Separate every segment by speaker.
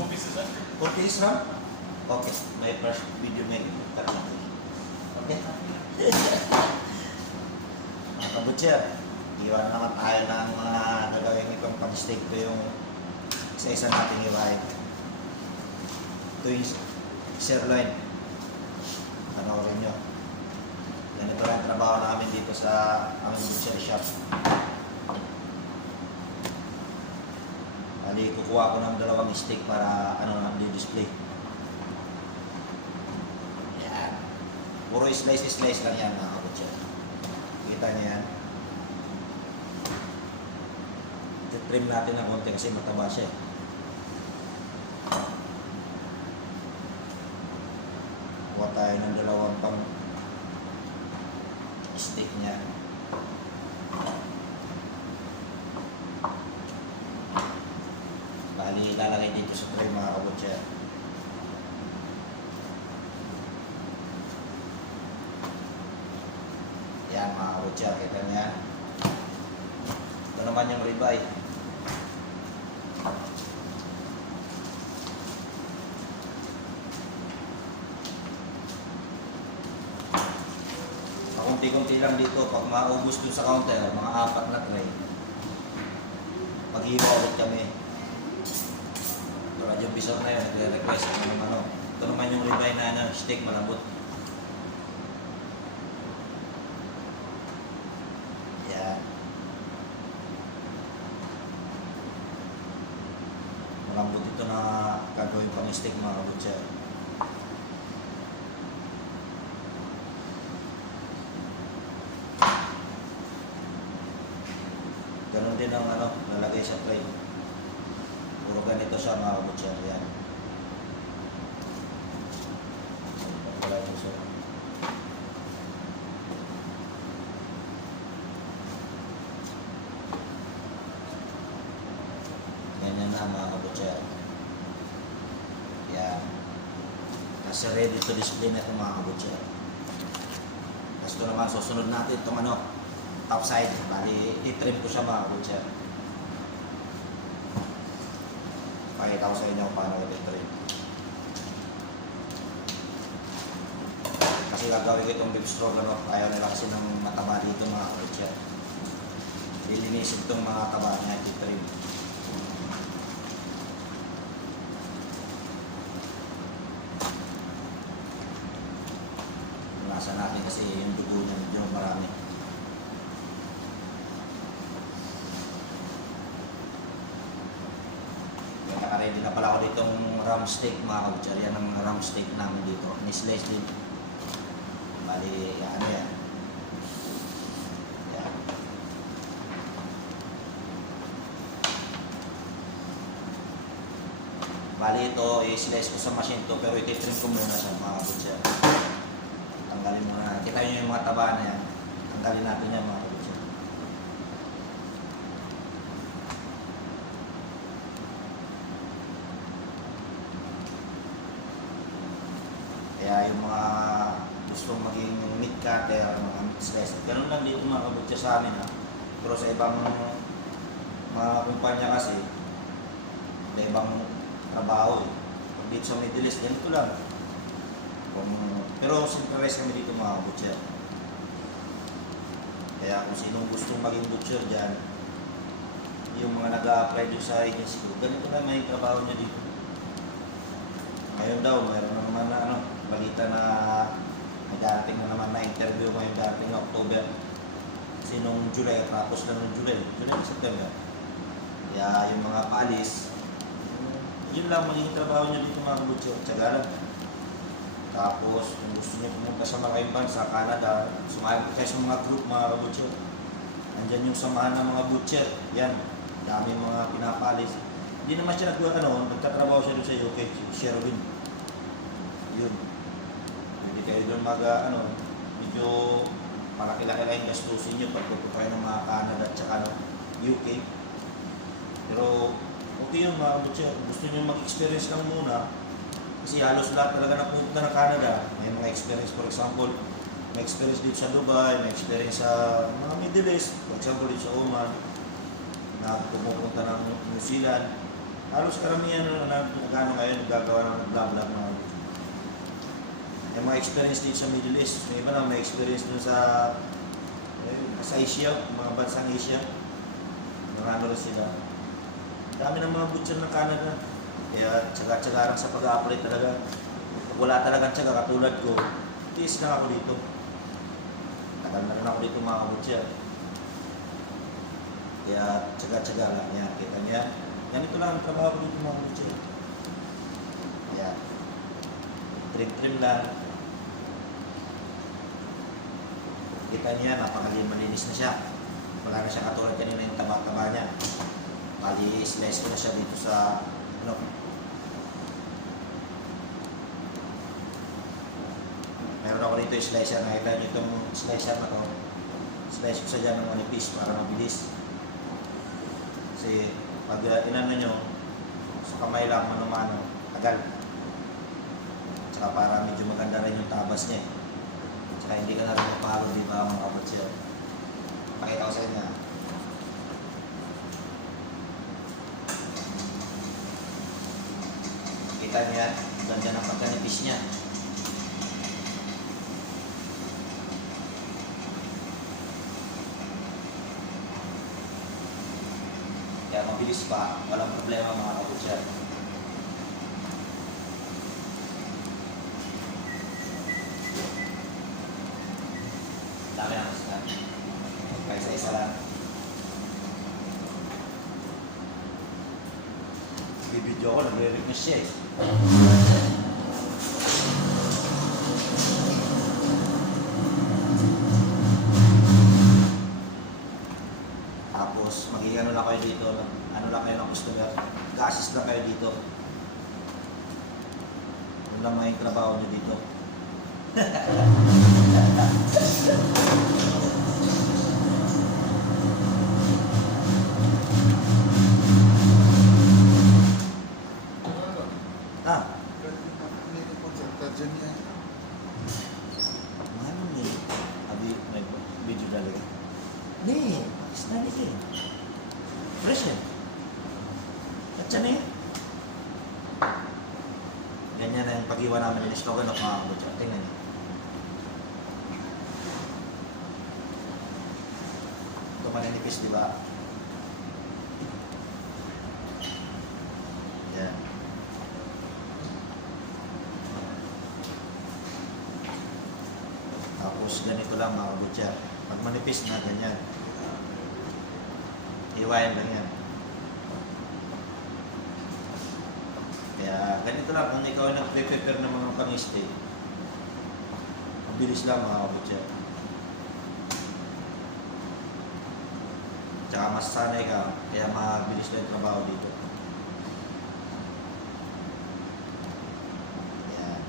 Speaker 1: Okay, Islam? Okay, may first video ngayon. Okay? Mga kabutcher, iwan na naman tayo ng mga nagawin itong pang-steak ko yung isa-isa nating iwain. Ito yung sirloin. Panoorin nyo. Ganito lang ang trabaho namin dito sa aming butcher shop. Bali, kukuha ko ng dalawang steak para ano na display. Yan. Puro slice-slice lang yan mga kabutcher. Kita niyo yan. trim natin ng konti kasi mataba siya. eh. Kuha tayo ng dalawang pang steak niya. Bali, ilalagay dito sa tray mga kabutya. Yan mga kabutya, kita niyo yan. Ito naman yung ribeye. Pakunti-kunti lang dito. Pag maubos dun sa counter, mga apat na tray, maghiwa ulit kami. Radyo bisok na yun, nagre-request ano ano. Ito naman yung ribeye na ano, steak malambot. Yan. Malambot ito na gagawin pang steak mga kabutsa. Ganon din ang ano, lalagay sa tray. Ganito siya mga kabutsa. Yan. Ganyan na mga kabutsa. Yan. Kasi ready to display na ito mga kabutsa. Tapos ito naman, susunod natin itong ano, top side. Bali, itrim ko siya mga kabutsa. Pakita ko sa inyo kung paano ito itrim. Kasi gagawin ko itong beef stroganoff. Ayaw nila kasi ng mataba dito mga kabutsa. Lilinisin itong mga taba niya, itrim. Nasa natin kasi yung dugo niya medyo marami. Kaya naka-ready na pala ako ditong ram steak mga kabutcher. Yan ang ram steak namin dito. Ni-slice din. Bali, ano yan. Yan. Bali ito, i-slice ko sa machine to pero ititrim ko muna sa mga kabutcher. Tanggalin muna. Kita nyo yung mga taba na yan. Tanggalin natin yan mga kabutcher. Kaya yung mga gustong maging meat cutter, mga meat slicer, ganun lang dito mga kabutcher sa amin ha. Pero sa ibang mga kumpanya kasi, may ibang trabaho eh. Pag dito sa Middle East, ganito lang. Kung, pero centralized kami dito mga butcher. Kaya kung sinong gustong maging butcher dyan, yung mga nag-a-apply doon sa agency ko, ganito na may trabaho niya dito. Ngayon daw, mayroon na naman na ano, balita na may dating na naman na interview ngayong dating na October. Kasi nung July, tapos lang nung July, July na September. Kaya yung mga palis, yun lang magiging trabaho niya dito mga butcher. Tsaga lang. Tapos, kung gusto niyo pumunta sa malaking bansa, Canada, sumayon kayo sa mga group, mga kabutcher. Andyan yung samahan ng mga butcher. Yan, dami mga pinapalis. Hindi naman siya nag ano, nagtatrabaho siya doon sa UK, Sherwin. Yun. Hindi kayo doon mag, ah, ano, medyo malaki-laki lang yung gastusin niyo pag pupunta kayo ng mga Canada at saka ano, UK. Pero, okay yun mga. Kung gusto niyo mag-experience lang muna, kasi halos lahat talaga na pumunta ng Canada. May mga experience, for example, may experience dito sa Dubai, may experience sa mga Middle East, for example dito sa Oman, na pumupunta ng New Zealand. Halos karamihan na na nagano ngayon, nagagawa ng nag-vlog na yung mga experience dito sa Middle East. Yung iba lang may experience dun sa eh, sa Asia, mga bansang Asia. Nakano rin sila. Dami ng mga butcher ng Canada. Kaya tsaga-tsaga lang sa pag-apply talaga. Pag wala talagang tsaga, katulad ko, tiis lang ako dito. Tagal na rin ako dito mga butcher. Kaya tsaga-tsaga lang niya. Kita niya, ganito lang ang trabaho ko dito mga butcher. Kaya, trim-trim lang. Kita niya, napakalim malinis na siya. Wala na siya katulad kanina yung taba-taba niya. Bali, slice ko na siya dito sa, ano, meron ako dito yung slicer. Nakita niyo itong slicer na to. Slice ko siya dyan ng manipis para mabilis. Kasi pag uh, inano nyo, sa kamay lang, mano-mano, tagal. Tsaka para medyo maganda rin yung tabas niya. eh. Tsaka hindi ka na mapalo, di ba mga kapatsyo? Pakita ko sa inyo. Kita niya, ganda ng pagkanipis niya. Kaya mabilis pa, walang problema mga kaputsya. Kaya sa isa lang. Bibidyo ko, nagre-request siya eh. Tapos, magiging ano lang kayo dito, ano lang kayo ng customer, gasis lang kayo dito. Yun lang mga trabaho nyo dito. Ah, ano yun? Abi, may video talaga. Hindi, Pakistani ka eh. Fresh yan. At siya na yan. Ganyan na yung pag-iwa namin ng slogan ng mga kabutya. Tingnan niyo. Ito maninipis, di ba? Yan. Tapos ganito lang mga kabutya. Pag manipis na, ganyan. Iwayan lang yan. Kaya ganito lang, kung ikaw nag-prepare ng mga pang-stay, ang bilis lang mga kabutya. Tsaka mas sanay ka, kaya mabilis lang trabaho dito. Yan.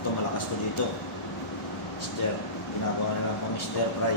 Speaker 1: Ito malakas to dito. Stir. Ginagawa nila pang stir fry.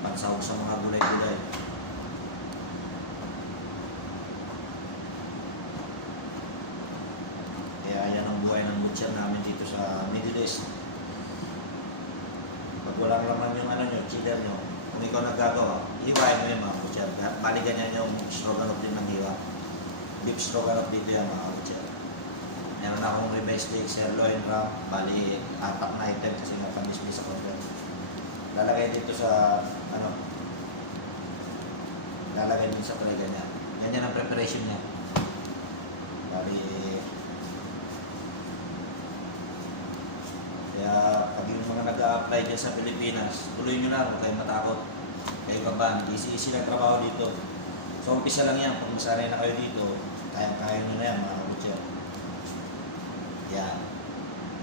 Speaker 1: Pansahog sa mga gulay-gulay. Kaya yan ang butcher namin dito sa Middle East. Pag walang laman yung ano nyo, chiller nyo, kung ikaw naggagawa, hiwain mo yung mga butcher. Bali ganyan yung stroganoff din ng hiwa. Beef stroganoff dito yan mga butcher. Meron akong ribeye steak, sirloin, wrap, bali apat na item kasi nga panismis sa content. Lalagay dito sa, ano, lalagay dito sa tray ganyan. Ganyan ang preparation niya. Bali, kaya pag yung nag-a-apply dyan sa Pilipinas, tuloy nyo lang, huwag kayong matakot. Kayo kaban, easy-easy lang trabaho dito. So, umpisa lang yan, pag masanay na kayo dito, kaya-kaya nyo na yan, mga kabutya. Yan.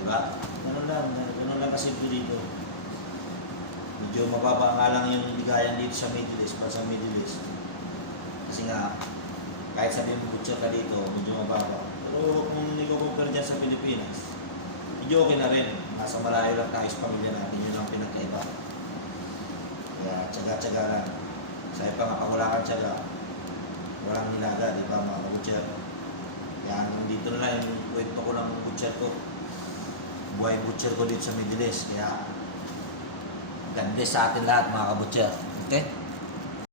Speaker 1: Di ba? Ganun lang, ganun lang kasimple dito. Medyo mababa nga lang yung bigayan dito sa Middle East, para sa Middle East. Kasi nga, kahit sabihin mo butcher ka dito, medyo mababa. Pero kung i-compare dyan sa Pilipinas, medyo okay na rin. Nasa malayo lang tayo sa pamilya natin, yun ang pinagkaiba. Kaya tsaga-tsaga lang. Sabi pa nga, wala kang tsaga, walang nilaga, di ba mga butcher? Kaya dito na lang yung kwento ko ng butcher ko. Buhay butcher ko dito sa Middle East. Kaya ganda sa atin lahat mga kabutcher. Okay?